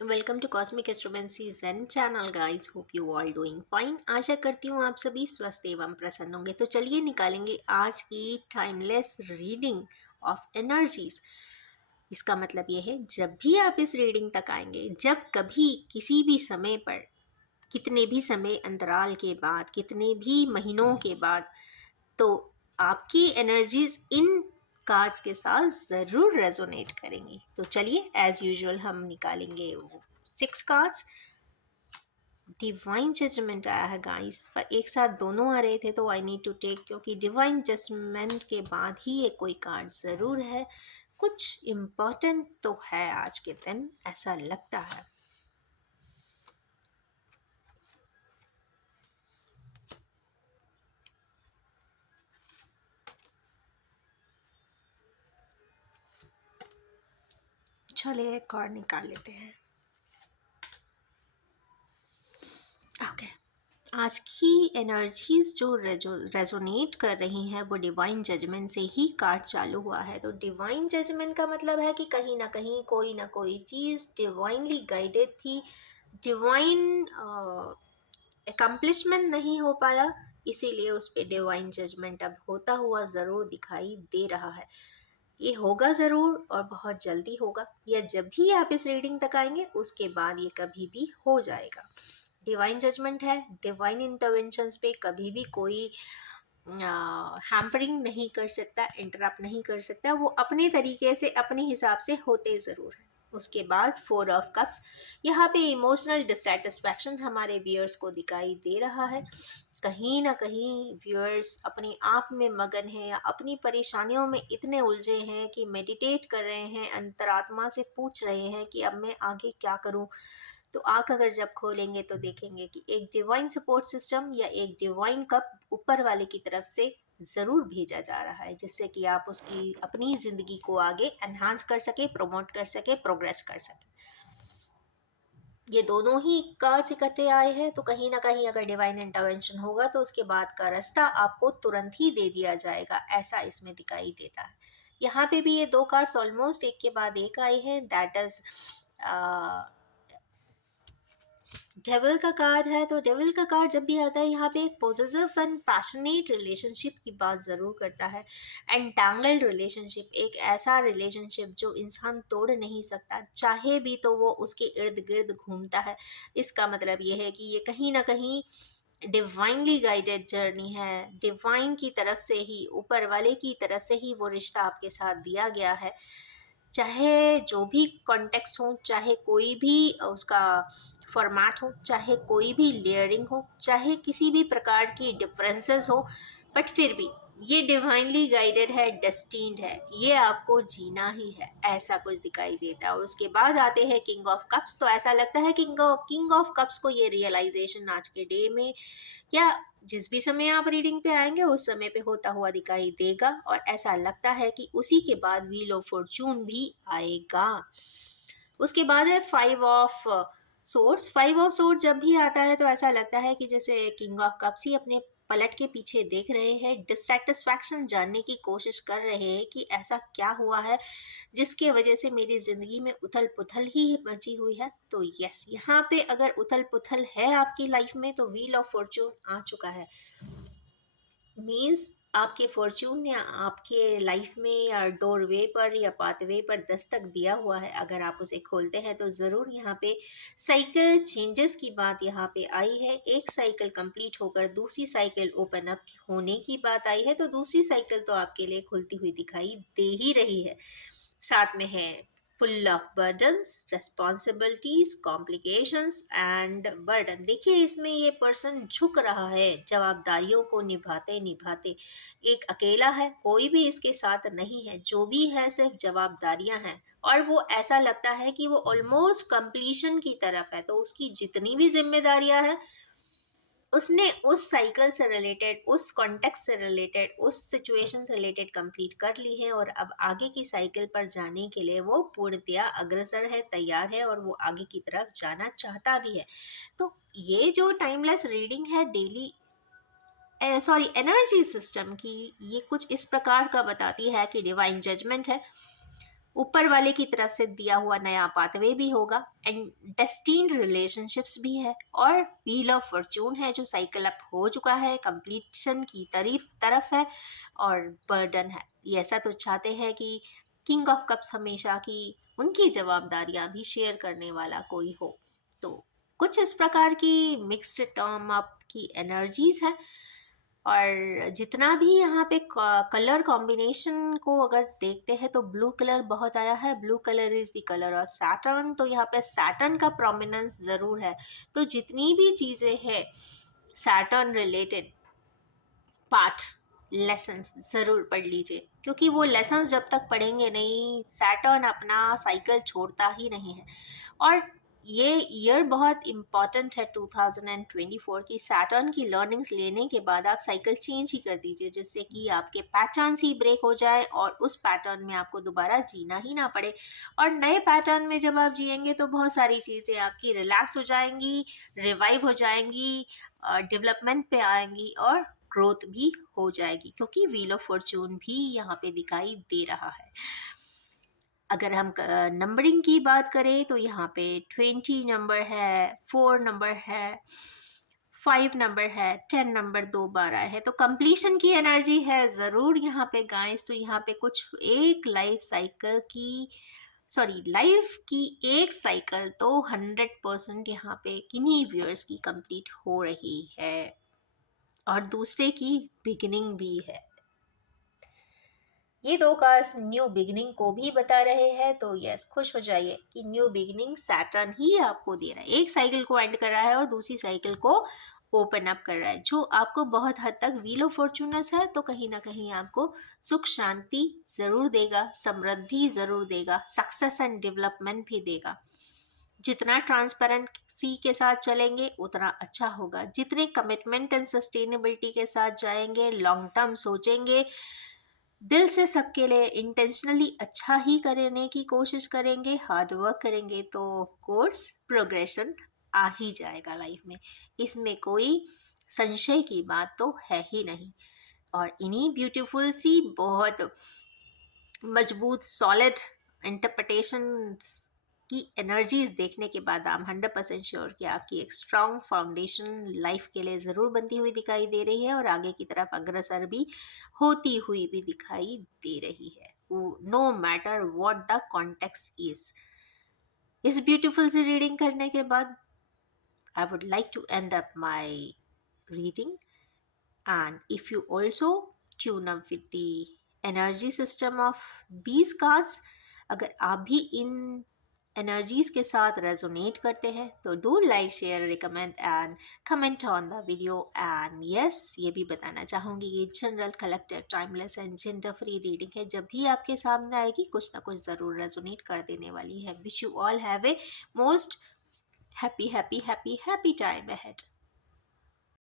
Welcome to cosmic astromancy zen channel guys, hope you all doing fine. आशा करती हूँ आप सभी स्वस्थ एवं प्रसन्न होंगे। तो चलिए निकालेंगे आज की टाइमलेस रीडिंग ऑफ एनर्जीज। इसका मतलब ये है, जब भी आप इस रीडिंग तक आएंगे, जब कभी किसी भी समय पर, कितने भी समय अंतराल के बाद, कितने भी महीनों के बाद, तो आपकी एनर्जीज इन कार्ड्स के साथ ज़रूर रेजोनेट करेंगी। तो चलिए एज यूजुअल हम निकालेंगे वो 6 कार्ड्स। डिवाइन जजमेंट आया है गाइस, पर एक साथ दोनों आ रहे थे तो आई नीड टू टेक, क्योंकि डिवाइन जजमेंट के बाद ही ये कोई कार्ड ज़रूर है। कुछ इम्पोर्टेंट तो है आज के दिन, ऐसा लगता है। चलिए एक कार्ड निकाल लेते हैं। ओके, आज की एनर्जीज जो रेजोनेट कर रही हैं वो डिवाइन जजमेंट से ही कार्ड चालू हुआ है। तो डिवाइन जजमेंट का मतलब है कि कहीं ना कोई चीज़ डिवाइनली गाइडेड थी, डिवाइन अकम्पलिशमेंट नहीं हो पाया, इसीलिए उस पर डिवाइन जजमेंट अब होता हुआ ज़रूर दिखाई दे रहा है। ये होगा ज़रूर और बहुत जल्दी होगा, या जब भी आप इस रीडिंग तक आएंगे उसके बाद ये कभी भी हो जाएगा। डिवाइन जजमेंट है, डिवाइन इंटरवेंशंस पे कभी भी कोई हैम्परिंग नहीं कर सकता, इंटरप्ट नहीं कर सकता। वो अपने तरीके से, अपने हिसाब से होते ज़रूर हैं। उसके बाद 4 ऑफ कप्स, यहाँ पे इमोशनल डिससेटिस्फैक्शन हमारे व्यूअर्स को दिखाई दे रहा है। कहीं ना कहीं व्यूअर्स अपने आप में मगन हैं या अपनी परेशानियों में इतने उलझे हैं कि मेडिटेट कर रहे हैं, अंतरात्मा से पूछ रहे हैं कि अब मैं आगे क्या करूं। तो आंख अगर जब खोलेंगे तो देखेंगे कि एक डिवाइन सपोर्ट सिस्टम या एक डिवाइन कप ऊपर वाले की तरफ से ज़रूर भेजा जा रहा है, जिससे कि आप उसकी अपनी ज़िंदगी को आगे एनहांस कर सके, प्रमोट कर सके, प्रोग्रेस कर सके। ये दोनों ही कार्ड्स इकट्ठे आए हैं, तो कहीं ना कहीं अगर डिवाइन इंटरवेंशन होगा तो उसके बाद का रास्ता आपको तुरंत ही दे दिया जाएगा, ऐसा इसमें दिखाई देता है। यहाँ पे भी ये 2 कार्ड्स ऑलमोस्ट एक के बाद एक आए हैं। दैट इज डेविल का कार्ड है। तो डेविल का कार्ड जब भी आता है, यहाँ पे एक पॉजिटिव एंड पैशनेट रिलेशनशिप की बात ज़रूर करता है। एंटैंगल्ड रिलेशनशिप, एक ऐसा रिलेशनशिप जो इंसान तोड़ नहीं सकता, चाहे भी तो वो उसके इर्द गिर्द घूमता है। इसका मतलब ये है कि ये कहीं ना कहीं डिवाइनली गाइडेड जर्नी है, डिवाइन की तरफ से ही, ऊपर वाले की तरफ से ही वो रिश्ता आपके साथ दिया गया है। चाहे जो भी कॉन्टेक्स्ट हो, चाहे कोई भी उसका फॉर्मेट हो, चाहे कोई भी लेयरिंग हो, चाहे किसी भी प्रकार की डिफरेंसेस हो, बट फिर भी ये डिवाइनली गाइडेड है, डेस्टिन्ड है, ये आपको जीना ही है, ऐसा कुछ दिखाई देता है। और उसके बाद आते हैं किंग ऑफ कप्स। तो ऐसा लगता है किंग ऑफ कप्स को ये रियलाइजेशन आज के डे में, या जिस भी समय आप रीडिंग पे आएंगे उस समय पे होता हुआ दिखाई देगा। और ऐसा लगता है कि उसी के बाद व्हील ऑफ फॉर्चून भी आएगा। उसके बाद है 5 ऑफ सोर्ड्स। 5 ऑफ सोर्ड्स जब भी आता है तो ऐसा लगता है कि जैसे किंग ऑफ कप्स ही अपने पलट के पीछे देख रहे हैं, डिससेटिस्फैक्शन जानने की कोशिश कर रहे हैं कि ऐसा क्या हुआ है जिसके वजह से मेरी ज़िंदगी में उथल पुथल ही मची हुई है। तो यस, यहाँ पे अगर उथल पुथल है आपकी लाइफ में तो व्हील ऑफ फॉर्चून आ चुका है। मीन्स आपके फॉर्चून ने आपके लाइफ में या डोरवे पर या पाथवे पर दस्तक दिया हुआ है। अगर आप उसे खोलते हैं तो ज़रूर यहाँ पे साइकिल चेंजेस की बात यहाँ पे आई है। एक साइकिल कंप्लीट होकर दूसरी साइकिल ओपन अप होने की बात आई है, तो दूसरी साइकिल तो आपके लिए खुलती हुई दिखाई दे ही रही है। साथ में है full of burdens, responsibilities, complications and burden. देखिए इसमें ये पर्सन झुक रहा है, जवाबदारियों को निभाते निभाते। एक अकेला है, कोई भी इसके साथ नहीं है, जो भी है सिर्फ जवाबदारियां हैं। और वो ऐसा लगता है कि वो ऑलमोस्ट कंप्लीशन की तरफ है, तो उसकी जितनी भी जिम्मेदारियां हैं उसने उस साइकिल से रिलेटेड, उस कॉन्टेक्स्ट से रिलेटेड, उस सिचुएशन से रिलेटेड कंप्लीट कर ली है। और अब आगे की साइकिल पर जाने के लिए वो पूर्णतया अग्रसर है, तैयार है, और वो आगे की तरफ जाना चाहता भी है। तो ये जो टाइमलेस रीडिंग है डेली, सॉरी एनर्जी सिस्टम की, ये कुछ इस प्रकार का बताती है कि डिवाइन जजमेंट है, ऊपर वाले की तरफ से दिया हुआ नया पाथवे भी होगा, एंड डेस्टिन्ड रिलेशनशिप्स भी है, और व्हील ऑफ फॉर्चून है जो साइकिल अप हो चुका है, कंप्लीशन की तरफ है, और बर्डन है। ये ऐसा तो चाहते हैं कि किंग ऑफ कप्स हमेशा की उनकी जवाबदारियां भी शेयर करने वाला कोई हो। तो कुछ इस प्रकार की मिक्स्ड टर्म अप की एनर्जीज है। और जितना भी यहाँ पे कलर कॉम्बिनेशन को अगर देखते हैं तो ब्लू कलर बहुत आया है। Blue colour is the colour of Saturn, तो यहाँ पे सैटर्न का प्रोमिनेंस ज़रूर है। तो जितनी भी चीज़ें हैं सैटर्न रिलेटेड पाठ, लेसन्स ज़रूर पढ़ लीजिए, क्योंकि वो लेसन्स जब तक पढ़ेंगे नहीं, सैटर्न अपना साइकिल छोड़ता ही नहीं है। और ये ईयर बहुत इम्पॉर्टेंट है 2024 की। सैटर्न की लर्निंग्स लेने के बाद आप साइकिल चेंज ही कर दीजिए, जिससे कि आपके पैटर्न्स ही ब्रेक हो जाए और उस पैटर्न में आपको दोबारा जीना ही ना पड़े। और नए पैटर्न में जब आप जिएंगे तो बहुत सारी चीज़ें आपकी रिलैक्स हो जाएंगी, रिवाइव हो जाएंगी, डेवलपमेंट पे आएंगी, और ग्रोथ भी हो जाएगी, क्योंकि व्हील ऑफ फॉर्चून भी यहाँ पे दिखाई दे रहा है। अगर हम नंबरिंग की बात करें तो यहाँ पे 20 नंबर है, 4 नंबर है, 5 नंबर है, 10 नंबर 2 बार आया है, तो कंप्लीशन की एनर्जी है ज़रूर यहाँ पे गाइस। तो यहाँ पे कुछ एक लाइफ की एक साइकिल तो 100% यहाँ पे किन्हीं व्यूअर्स की कंप्लीट हो रही है, और दूसरे की बिगिनिंग भी है। ये दो कार्ड्स न्यू बिगिनिंग को भी बता रहे हैं, तो यस, खुश हो जाइए कि न्यू बिगिनिंग सैटर्न ही आपको दे रहा है। एक साइकिल को एंड कर रहा है और दूसरी साइकिल को ओपन अप कर रहा है, जो आपको बहुत हद तक व्हील ऑफ फॉर्चूनस है, तो कहीं ना कहीं आपको सुख शांति ज़रूर देगा, समृद्धि ज़रूर देगा, सक्सेस एंड डेवलपमेंट भी देगा। जितना ट्रांसपेरेंसी के साथ चलेंगे उतना अच्छा होगा, जितने कमिटमेंट एंड सस्टेनेबिलिटी के साथ जाएंगे, लॉन्ग टर्म सोचेंगे, दिल से सबके लिए इंटेंशनली अच्छा ही करने की कोशिश करेंगे, हार्ड वर्क करेंगे, तो ऑफ कोर्स प्रोग्रेशन आ ही जाएगा लाइफ में। इसमें कोई संशय की बात तो है ही नहीं। और इन्हीं ब्यूटीफुल सी बहुत मजबूत सॉलिड इंटरप्रिटेशन की एनर्जीज देखने के बाद आई एम 100% श्योर कि आपकी एक स्ट्रॉन्ग फाउंडेशन लाइफ के लिए ज़रूर बनती हुई दिखाई दे रही है, और आगे की तरफ अग्रसर भी होती हुई भी दिखाई दे रही है, no matter what the context is. इस ब्यूटीफुल सी रीडिंग करने के बाद I would like to end up my reading, and if you also tune up with the energy system of these cards, अगर आप भी इन एनर्जीज के साथ रेजोनेट करते हैं तो do like, share, recommend and comment on the video. And yes, ये भी बताना चाहूँगी ये general, collective, timeless and gender free reading है। जब भी आपके सामने आएगी कुछ ना कुछ ज़रूर रेजोनेट कर देने वाली है। Wish you all have a most happy happy happy happy time ahead.